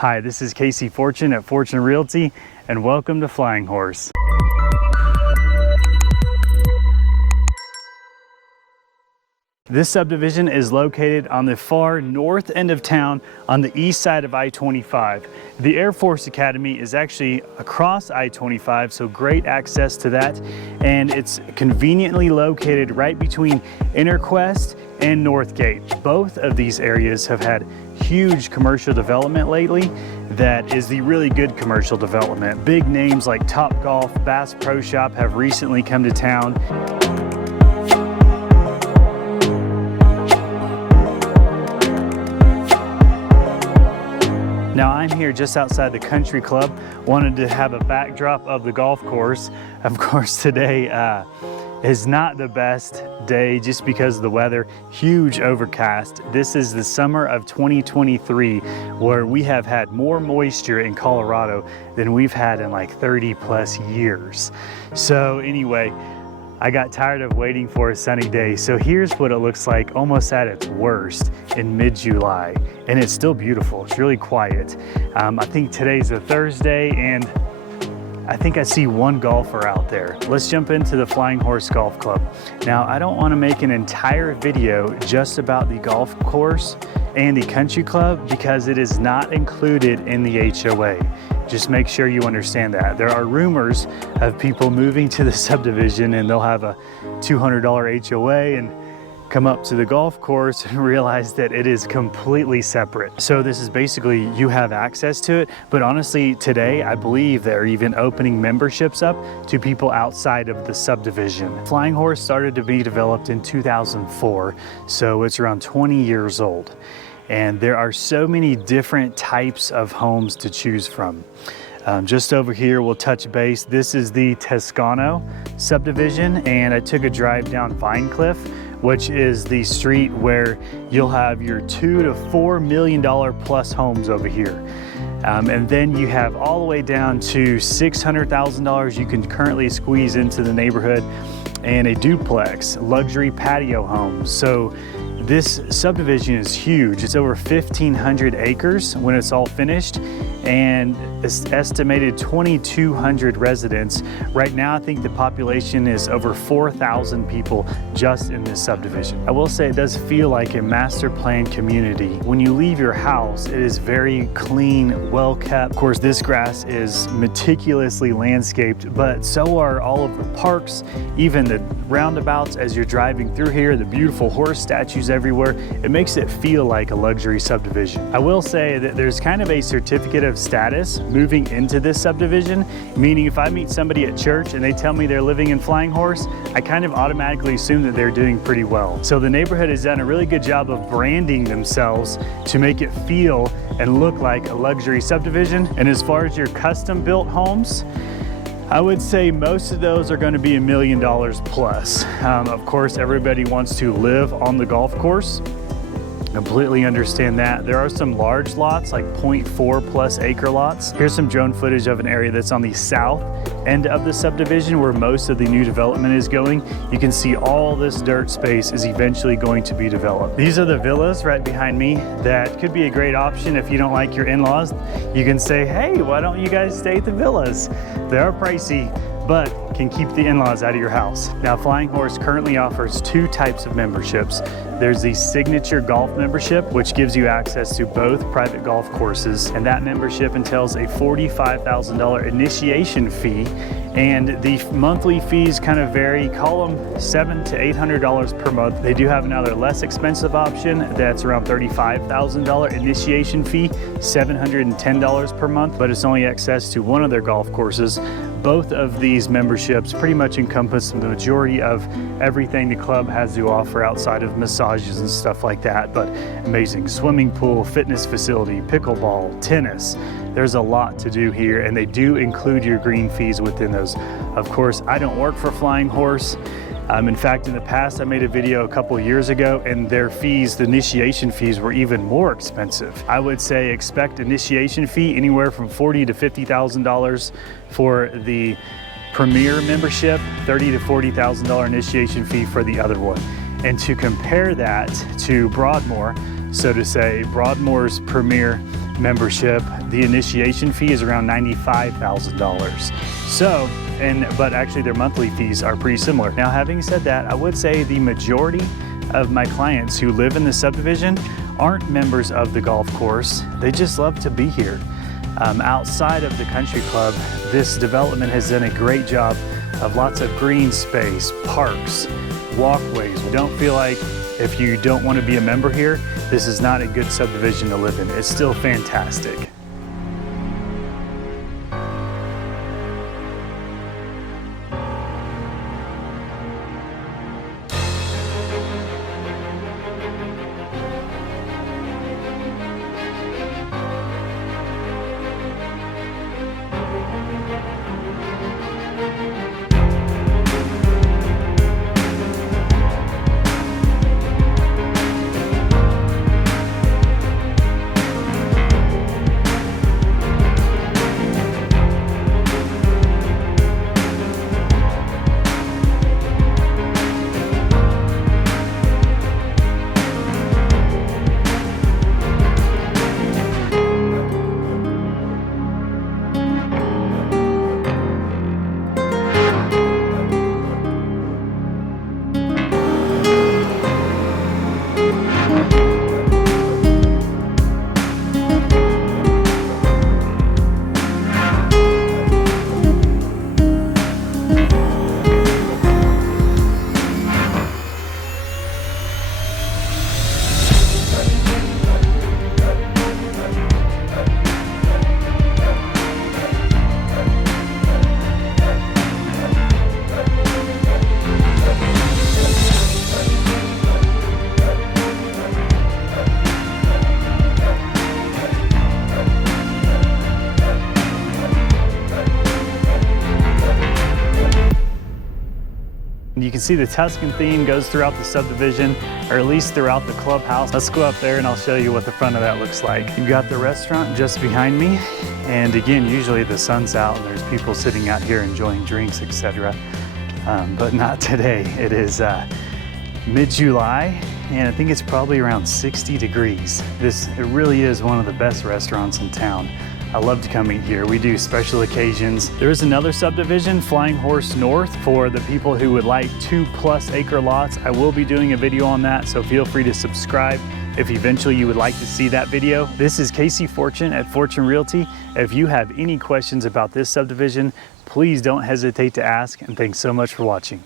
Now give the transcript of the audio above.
Hi, this is Casey Fortune at Fortune Realty, and welcome to Flying Horse. This subdivision is located on the far north end of town on the east side of I-25. The Air Force Academy is actually across I-25, so great access to that. And it's conveniently located right between Interquest and Northgate. Both of these areas have had huge commercial development lately that is the really good commercial development. Big names like Topgolf, Bass Pro Shop have recently come to town. Now I'm here just outside the country club. Wanted to have a backdrop of the golf course. Of course, today is not the best day just because of the weather. Huge overcast. This is the summer of 2023 where we have had more moisture in Colorado than we've had in like 30 plus years. So anyway, I got tired of waiting for a sunny day. So here's what it looks like almost at its worst in mid-July. And it's still beautiful, it's really quiet. I think today's a Thursday and I think I see one golfer out there. Let's jump into the Flying Horse Golf Club. Now, I don't want to make an entire video just about the golf course and the country club because it is not included in the HOA. Just make sure you understand that. There are rumors of people moving to the subdivision and they'll have a $200 HOA and come up to the golf course and realize that it is completely separate. So this is basically, you have access to it, but honestly today I believe they're even opening memberships up to people outside of the subdivision. Flying Horse started to be developed in 2004, so it's around 20 years old. And there are so many different types of homes to choose from. Just over here, we'll touch base. This is the Toscano subdivision, and I took a drive down Vine Cliff, which is the street where you'll have your $2 to $4 million plus homes over here. And then you have all the way down to $600,000 you can currently squeeze into the neighborhood, and a duplex, luxury patio homes. So this subdivision is huge. It's over 1,500 acres when it's all finished, and it's estimated 2,200 residents. Right now, I think the population is over 4,000 people just in this subdivision. I will say it does feel like a master planned community. When you leave your house, it is very clean, well kept. Of course, this grass is meticulously landscaped, but so are all of the parks, even the roundabouts as you're driving through here, the beautiful horse statues everywhere. It makes it feel like a luxury subdivision. I will say that there's kind of a certificate of status moving into this subdivision, meaning if I meet somebody at church and they tell me they're living in Flying Horse, I kind of automatically assume that they're doing pretty well. So the neighborhood has done a really good job of branding themselves to make it feel and look like a luxury subdivision. And as far as your custom built homes, I would say most of those are going to be $1 million plus. Of course, everybody wants to live on the golf course. Completely understand that. There are some large lots, like 0.4 plus acre lots. Here's some drone footage of an area that's on the south end of the subdivision where most of the new development is going. You can see all this dirt space is eventually going to be developed. These are the villas right behind me. That could be a great option if you don't like your in-laws. You can say, hey, why don't you guys stay at the villas? They are pricey, but can keep the in-laws out of your house. Now, Flying Horse currently offers two types of memberships. There's the Signature Golf membership, which gives you access to both private golf courses, and that membership entails a $45,000 initiation fee, and the monthly fees kind of vary. Call them $700 to $800 per month. They do have another less expensive option that's around $35,000 initiation fee, $710 per month, but it's only access to one of their golf courses. Both of these memberships pretty much encompass the majority of everything the club has to offer outside of massages and stuff like that, but amazing swimming pool, fitness facility, pickleball, tennis. There's a lot to do here, and they do include your green fees within those. Of course, I don't work for Flying Horse. In fact, in the past, I made a video a couple of years ago, and their fees, the initiation fees, were even more expensive. I would say expect initiation fee anywhere from $40,000 to $50,000 for the Premier membership, $30,000 to $40,000 initiation fee for the other one. And to compare that to Broadmoor, so to say, Broadmoor's Premier membership, the initiation fee is around $95,000. So, but actually their monthly fees are pretty similar. Now, having said that, I would say the majority of my clients who live in the subdivision aren't members of the golf course. They just love to be here. Outside of the country club, this development has done a great job of lots of green space, parks, walkways. Don't feel like if you don't want to be a member here, this is not a good subdivision to live in. It's still fantastic. You can see the Tuscan theme goes throughout the subdivision, or at least throughout the clubhouse. Let's go up there and I'll show you what the front of that looks like. You've got the restaurant just behind me. And again, usually the sun's out and there's people sitting out here enjoying drinks, etc. But not today. It is mid-July and I think it's probably around 60 degrees. It really is one of the best restaurants in town. I love to come eat here. We do special occasions. There is another subdivision, Flying Horse North, for the people who would like 2+ acre lots. I will be doing a video on that, so feel free to subscribe if eventually you would like to see that video. This is Casey Fortune at Fortune Realty. If you have any questions about this subdivision, please don't hesitate to ask, and thanks so much for watching.